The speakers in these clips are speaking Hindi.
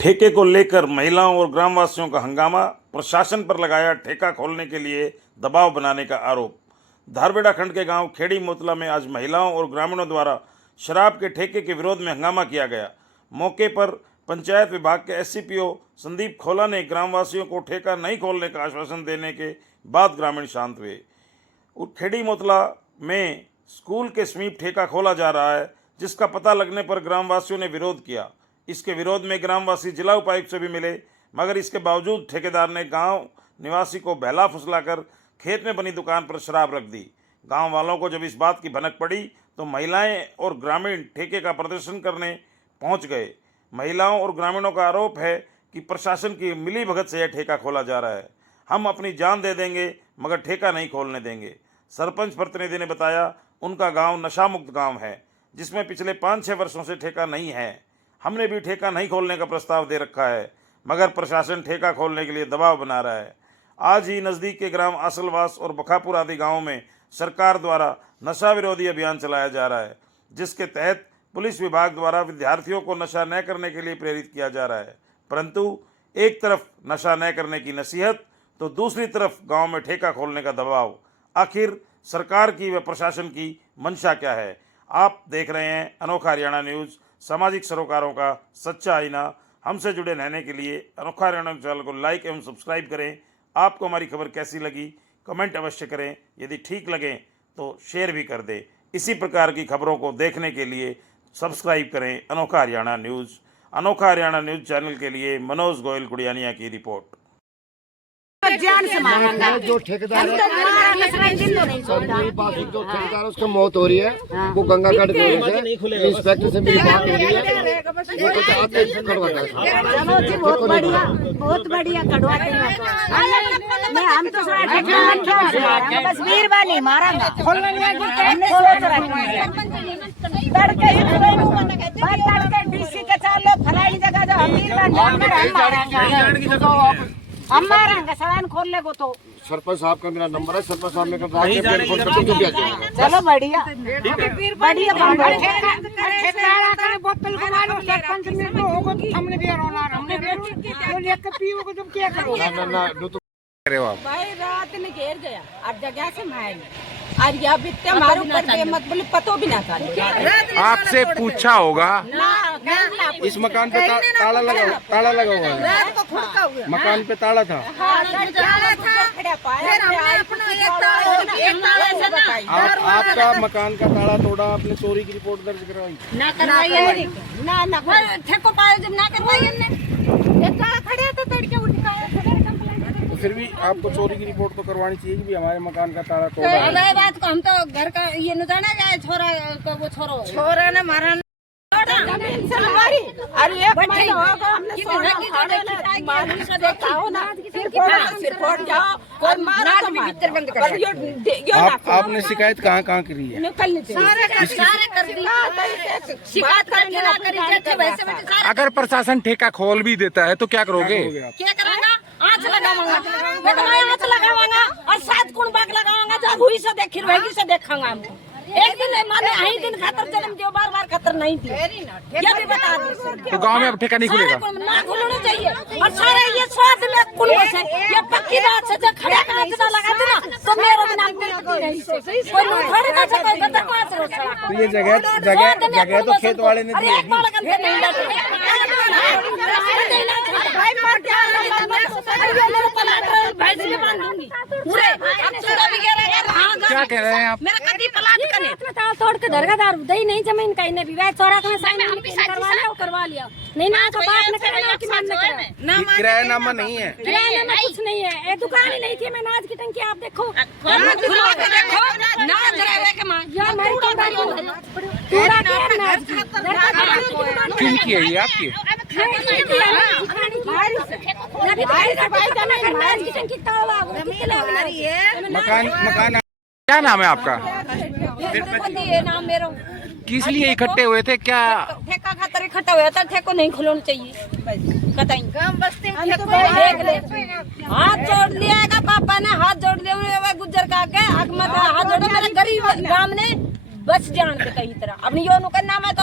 ठेके को लेकर महिलाओं और ग्रामवासियों का हंगामा, प्रशासन पर लगाया ठेका खोलने के लिए दबाव बनाने का आरोप। धारबेड़ा खंड के गांव खेड़ी मोतला में आज महिलाओं और ग्रामीणों द्वारा शराब के ठेके के विरोध में हंगामा किया गया। मौके पर पंचायत विभाग के एससीपीओ संदीप खोला ने ग्रामवासियों को ठेका नहीं खोलने का आश्वासन देने के बाद ग्रामीण शांत हुए। खेड़ी मोतला में स्कूल के समीप ठेका खोला जा रहा है, जिसका पता लगने पर ग्रामवासियों ने विरोध किया। इसके विरोध में ग्रामवासी जिला उपायुक्त से भी मिले, मगर इसके बावजूद ठेकेदार ने गांव निवासी को बहला फुसलाकर खेत में बनी दुकान पर शराब रख दी। गांव वालों को जब इस बात की भनक पड़ी तो महिलाएं और ग्रामीण ठेके का प्रदर्शन करने पहुंच गए। महिलाओं और ग्रामीणों का आरोप है कि प्रशासन की मिलीभगत से यह ठेका खोला जा रहा है। हम अपनी जान दे देंगे मगर ठेका नहीं खोलने देंगे। सरपंच प्रतिनिधि ने बताया उनका गांव नशा मुक्त गांव है, जिसमें पिछले 5-6 वर्षों से ठेका नहीं है। हमने भी ठेका नहीं खोलने का प्रस्ताव दे रखा है, मगर प्रशासन ठेका खोलने के लिए दबाव बना रहा है। आज ही नज़दीक के ग्राम आसलवास और बखापुर आदि गाँवों में सरकार द्वारा नशा विरोधी अभियान चलाया जा रहा है, जिसके तहत पुलिस विभाग द्वारा विद्यार्थियों को नशा न करने के लिए प्रेरित किया जा रहा है। परंतु एक तरफ नशा न करने की नसीहत तो दूसरी तरफ गांव में ठेका खोलने का दबाव। आखिर सरकार की व प्रशासन की मंशा क्या है? आप देख रहे हैं अनोखा हरियाणा न्यूज़, सामाजिक सरोकारों का सच्चा आईना। हमसे जुड़े रहने के लिए अनोखा हरियाणा चैनल को लाइक एवं सब्सक्राइब करें। आपको हमारी खबर कैसी लगी कमेंट अवश्य करें। यदि ठीक लगे तो शेयर भी कर दें। इसी प्रकार की खबरों को देखने के लिए सब्सक्राइब करें अनोखा हरियाणा न्यूज़। अनोखा हरियाणा न्यूज़ चैनल के लिए मनोज गोयल कुड़ियानिया की रिपोर्ट। जान से मारेंगे जो ठेकेदार है, मेरे पास एक जो ठेकेदार है उसका मौत हो रही है, वो गंगा घाट गए से इंस्पेक्टर से मेरी बात हो रही है, वो कुछ आते कटवाता है। बहुत बढ़िया कटवाते हैं। मैं हम तो बस वीर वाली मारेंगे तड़के डीसी के चालो फलानी जगह जो हम मारेंगे सवान खोल ले वो तो। सरपंच साहब का मेरा नंबर है, सरपंच साहब ने कहा चलो बढ़िया बढ़िया बोतल बना लो सरपंच में तो होगा तो हमने भी रोना हमने तो लेकर पीओगे तुम क्या करोगे? भाई रात में घेर गया अब जगह से मारे और या बित्ते मारो कर मत बोले पतो भी ना कर। आपसे पूछा होगा इस मकान पे ताला लगा हुआ है, मकान पे ताला था। आपका मकान का ताला तोड़ा, आपने चोरी की रिपोर्ट दर्ज करवाई? ना करवाई ना ठेको पाया जब ना करवाई हमने एक ताला खड़े तो तड़के उठ गया। फिर भी आपको चोरी की रिपोर्ट तो करवानी चाहिए कि भी हमारे मकान का ताला तोड़ा है। तो बात को हम तो घर का ये न जाना क्या छोरा को वो छोरा ने मारा अरे एक महीना होगा हमने आपने शिकायत कहाँ करी है? अगर प्रशासन ठेका खोल भी देता है तो क्या करोगे? क्या करेगा? आँच लगावांगा और 7 गुण बाग लगावांगा जब हुई से देखी रहेगी से देखांगा हम। एक दिन माने आई दिन खातर जन्म दियो, बार खातर नहीं दियो, ये भी बता दी। तो गांव में अब ठेका नहीं खुलेगा? ना खुलना चाहिए और सारे ये स्वाद में कुल से ये पक्की बात से जब खड़ा कांच ना लगा दे ना तो मेरा भी नाम नहीं कोई खड़े का से कोई गदर कांच रो सड़ा। तो ये जगह तो खेत वाले ने दी है। भाई मार क्या मेरे पलाट भाई से बांध दूंगी पूरे अब चूड़ा भी गिरेगा। क्या कह रहे हैं आप? मेरा कदी पलाट कने तोड़ के दरगाह दही नहीं जमीन कहीं ने भी वह चौराहा में साइन करवा लिया नहीं ना तो बाप ने करना कि मन ने किरायानामा नहीं है, किरायानामा कुछ नहीं है। ये दुकान ही नहीं थी। मैं नाज की टंकी आप देखो नाज रहे के मां यार मेरी पूरा नाज किनकी है ये? आपकी? मकान क्या नाम है आपका? नाम मेरा। किस लिए इकट्ठे हुए थे? क्या ठेका खातर इकट्ठा हुआ था? ठेको नहीं खुलाना चाहिए कतई बस्ती में देख ले हाथ जोड़ लिया पापा ने, हाथ जोड़ लिया गुजर का के हाथ जोड़ो मेरे गरीब गांव ने बस जान के कई तरह अपनी यो करना मैं तो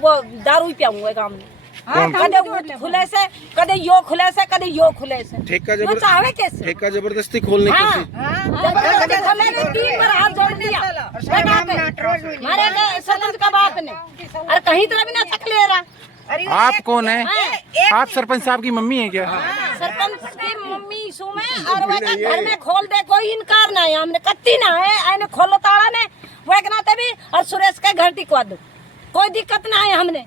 वो दारू ही पियाऊंगा गांव में। कदे खुले से, कदे यो खुले से, कदे यो खुले से। ठेका वो चाहे कैसे? ठेका जबरदस्ती खोलने की कोशिश। जबरदस्ती खोले ने 3 बार हाथ जोड़ दिया हमारे सरपंच का बाप ने, और कहीं तरह भी ना चक ले रहा। आप कौन है? आप सरपंच साहब की मम्मी है क्या? सरपंच की मम्मी सुमे, और वो घर में खोल दे, कोई इनकार ना है, हमने कत्ती ना है, आने खोलो ताला ने वो एक नाते भी, और सुरेश के घर टिकवा दो, कोई दिक्कत ना है। हमने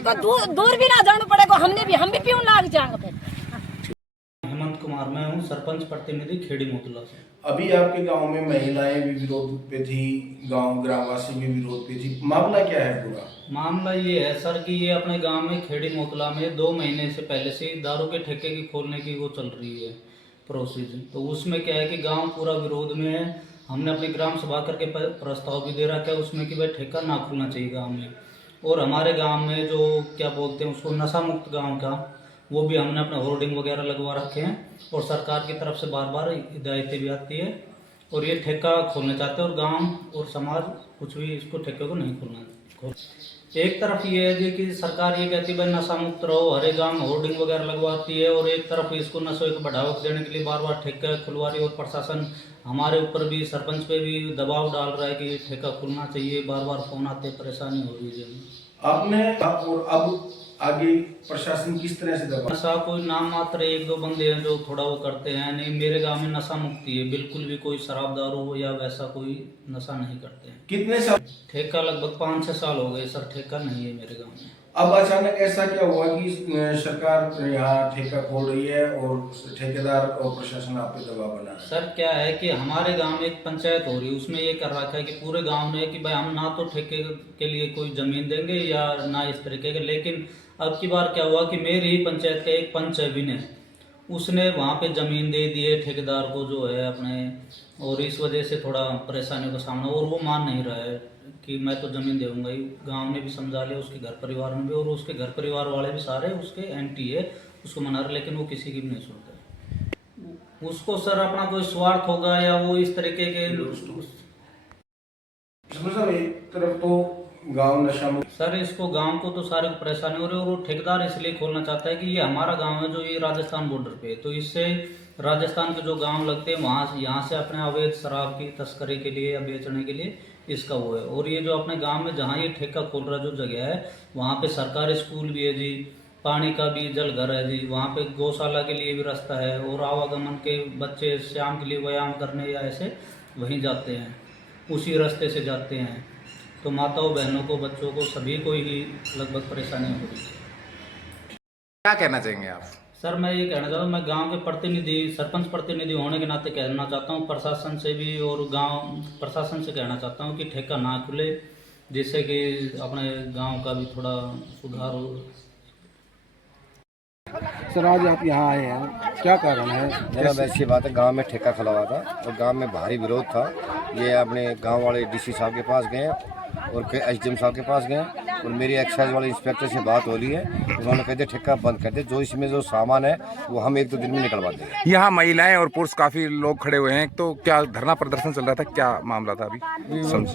को दूर भी ना जाना पड़ेगा, हम भी क्यों लाग जाएंगे। हेमंत कुमार, मैं हूँ सरपंच प्रतिनिधि खेड़ी मोतला से। अभी आपके गांव में महिलाएं भी विरोध पे थी, गांव ग्रामवासी भी विरोध पे थी, मामला क्या है पूरा? मामला ये है सर कि ये अपने गांव में खेड़ी मोतला में 2 महीने से पहले से दारू के ठेके की खोलने की वो चल रही है प्रोसीजर। तो उसमें क्या है कि गांव पूरा विरोध में है। हमने अपनी ग्राम सभा करके प्रस्ताव भी दे रखा है उसमें कि भाई ठेका ना खुलना चाहिए गाँव में। और हमारे गाँव में जो क्या बोलते हैं उसको नशा मुक्त गाँव का, वो भी हमने अपने होर्डिंग वगैरह लगवा रखे हैं, और सरकार की तरफ से बार बार हिदायतें भी आती है, और ये ठेका खोलना चाहते हैं, और गांव और समाज कुछ भी इसको ठेके को नहीं खोलना। एक तरफ ये है जी कि सरकार ये कहती है भाई नशा मुक्त रहो, हरे गांव में होर्डिंग वगैरह लगवाती है, और एक तरफ इसको नशे को बढ़ावा देने के लिए बार बार ठेका खुलवा रही है, और प्रशासन हमारे ऊपर भी, सरपंच पे भी दबाव डाल रहा है कि ठेका खुलना चाहिए। बार बार फोन आते, परेशानी हो रही है। आपने और अब आगे प्रशासन किस तरह से दबा? नशा कोई नाम मात्र 1-2 बंदे हैं जो थोड़ा वो करते हैं, नहीं मेरे गांव में नशा मुक्ति है, बिल्कुल भी कोई शराब दारू या वैसा कोई नशा नहीं करते हैं। कितने साल? ठेका लगभग 5-6 साल हो गए सर, ठेका नहीं है मेरे गांव में। अब अचानक ऐसा क्या हुआ कि सरकार यहाँ ठेका खोल रही है और ठेकेदार और प्रशासन आप पे दबाव बना है? सर क्या है कि हमारे गांव में एक पंचायत हो रही है, उसमें ये कर रखा है कि पूरे गांव ने कि भाई हम ना तो ठेके के लिए कोई जमीन देंगे या ना इस तरीके के। लेकिन अब की बार क्या हुआ कि मेरी ही पंचायत का एक पंच है विनय, उसने वहाँ पे ज़मीन दे दी है ठेकेदार को जो है अपने, और इस वजह से थोड़ा परेशानियों का सामना, और वो मान नहीं रहा है कि मैं तो ज़मीन दूंगा ही। गांव ने भी समझा लिया, उसके घर परिवार में भी, और उसके घर परिवार वाले भी सारे उसके एंटी है, उसको मना रहे, लेकिन वो किसी की भी नहीं सुनता। उसको सर अपना कोई स्वार्थ होगा या वो इस तरीके के। एक तरफ तो गांव नशा मुक्त, सर इसको गांव को तो सारे को परेशानी हो रही है, और वो ठेकेदार इसलिए खोलना चाहता है कि ये हमारा गांव है जो ये राजस्थान बॉर्डर पे है, तो इससे राजस्थान के जो गांव लगते हैं वहाँ यहाँ से अपने अवैध शराब की तस्करी के लिए या बेचने के लिए इसका वो है। और ये जो अपने गांव में जहाँ ये ठेका खोल रहा जो जगह है वहाँ पे सरकारी स्कूल भी है जी, पानी का भी जल घर है जी, वहाँ पे गौशाला के लिए भी रास्ता है, और आवागमन के बच्चे शाम के लिए व्यायाम करने या ऐसे वहीं जाते हैं, उसी रास्ते से जाते हैं। तो माताओं बहनों को, बच्चों को, सभी को ही लगभग परेशानी हो रही है। क्या कहना चाहेंगे आप? सर मैं ये कहना चाहता हूँ, मैं गांव के प्रतिनिधि, सरपंच प्रतिनिधि होने के नाते कहना चाहता हूँ प्रशासन से भी, और गांव प्रशासन से कहना चाहता हूँ कि ठेका ना खुले, जिससे कि अपने गांव का भी थोड़ा सुधार हो। सर आज आप यहाँ आए हैं, क्या कारण है? जनाब ऐसी बात है, गांव में ठेका खुला हुआ था और गांव में भारी विरोध था। ये अपने गांव वाले डीसी साहब के पास गए और एसडीएम साहब के पास गए, और मेरी एक्साइज वाले इंस्पेक्टर से बात हो रही है, उन्होंने कहते ठेका बंद कर दे, जो इसमें जो सामान है वो हम 1-2 दिन में निकलवा देंगे। यहाँ महिलाएं और पुरुष काफी लोग खड़े हुए हैं, तो क्या धरना प्रदर्शन चल रहा था, क्या मामला था अभी?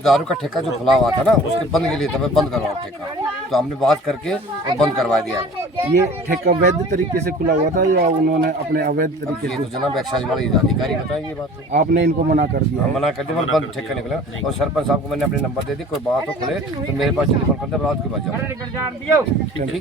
दारू का ठेका जो खुला हुआ था ना, उसके बंद के लिए था, बंद करवाओ ठेका, तो हमने बात करके और बंद करवा दिया। ये ठेका वैध तरीके से खुला हुआ था या उन्होंने अपने अवैध तरीके से? तो जनाब एक्साइज वाले अधिकारी बताएंगे बात। तो आपने इनको मना कर दिया? हम मना कर दिया, बंद ठेका निकला, और सरपंच साहब को मैंने अपने नंबर दे दी, कोई बात हो खुले तो मेरे पास टेलीफोन करते, रात के बाद जाओ।